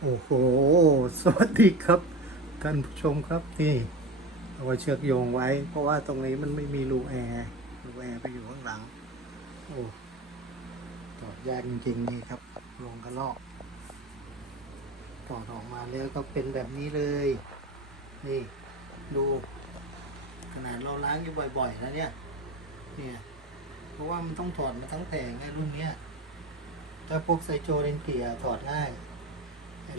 โอ้โห สวัสดีครับ ท่านผู้ชมครับ นี่เอาเชือกโยงไว้ เพราะว่าตรงนี้มันไม่มีรูแอร์รูแอร์ไปอยู่ข้างหลัง โอ้ถอดยากจริงๆนี่ครับลงกระลอกถอดออกมาแล้วก็เป็นแบบนี้เลย นี่ ดู ขนาดเราล้างอยู่บ่อยๆแล้วเนี่ย เนี่ย เพราะว่ามันต้องถอดมาทั้งแผงไงรุ่นเนี้ยถ้าพวกไซโจเรนเกียถอดง่าย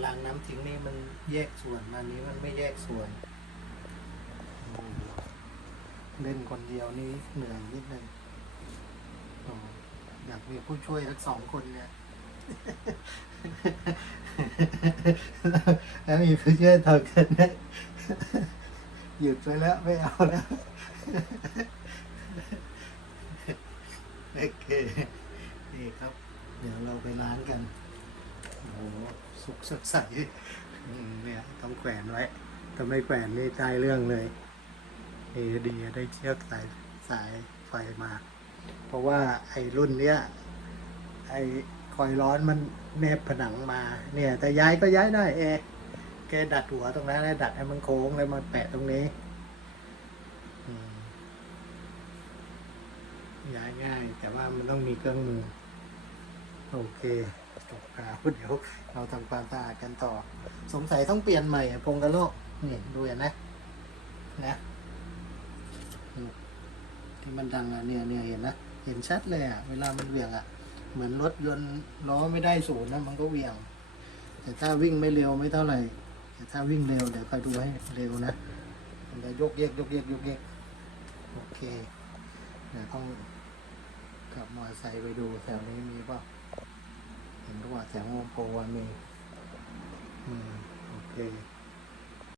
ไอ้างน้ำทิ้งนี่มันแยกส่วนอันนี้มันไม่แยกส่วนอืมเล่นคนเดียวนี่เหนื่อยนิดนึงโอ้อยากมีผู้ช่วยสักสองคนเนี่ย แล้วมีผู้ช่วยถอดกันนะหยุดไปแล้วไม่เอาแล้ว โอเคนี่ครับ เดี๋ยวเราไปร้านกัน โอ้โหสุกสดใสเนี่ยต้องแขวนไว้ถ้าไม่แขวนนี่ใจเรื่องเลยดีดีได้เชือกสายสายไฟมา เพราะว่าไอ้รุ่นเนี้ยไอ้คอยร้อนมันแนบผนังมา เนี่ย แต่ย้ายก็ย้ายได้เองแกดัดหัวตรงนั้นแล้วดัดให้มันโค้งแล้วมาแปะตรงนี้ย้ายง่าย แต่ว่ามันต้องมีเครื่องมือ โอเคจบ เดี๋ยวเราทำความสะอาดกันต่อ สงสัยต้องเปลี่ยนใหม่พงกระโลกนี่ดูเห็นนะนะ ที่มันดังอะเนี่ยเนี่ยเห็นนะเห็นชัดเลยอะ เวลามันเหวี่ยงอะ เหมือนรถยนต์ล้อไม่ได้ศูนย์นะมันก็เหวี่ยง แต่ถ้าวิ่งไม่เร็วไม่เท่าไหร่ แต่ถ้าวิ่งเร็วเดี๋ยวคอยดูให้เร็วนะมันจะยกเยกยกเยกยกเยกโอเคเดี๋ยวต้องขับมอเตอร์ไซค์ไปดูแถวนี้มีปล่าเห็นว่าแถว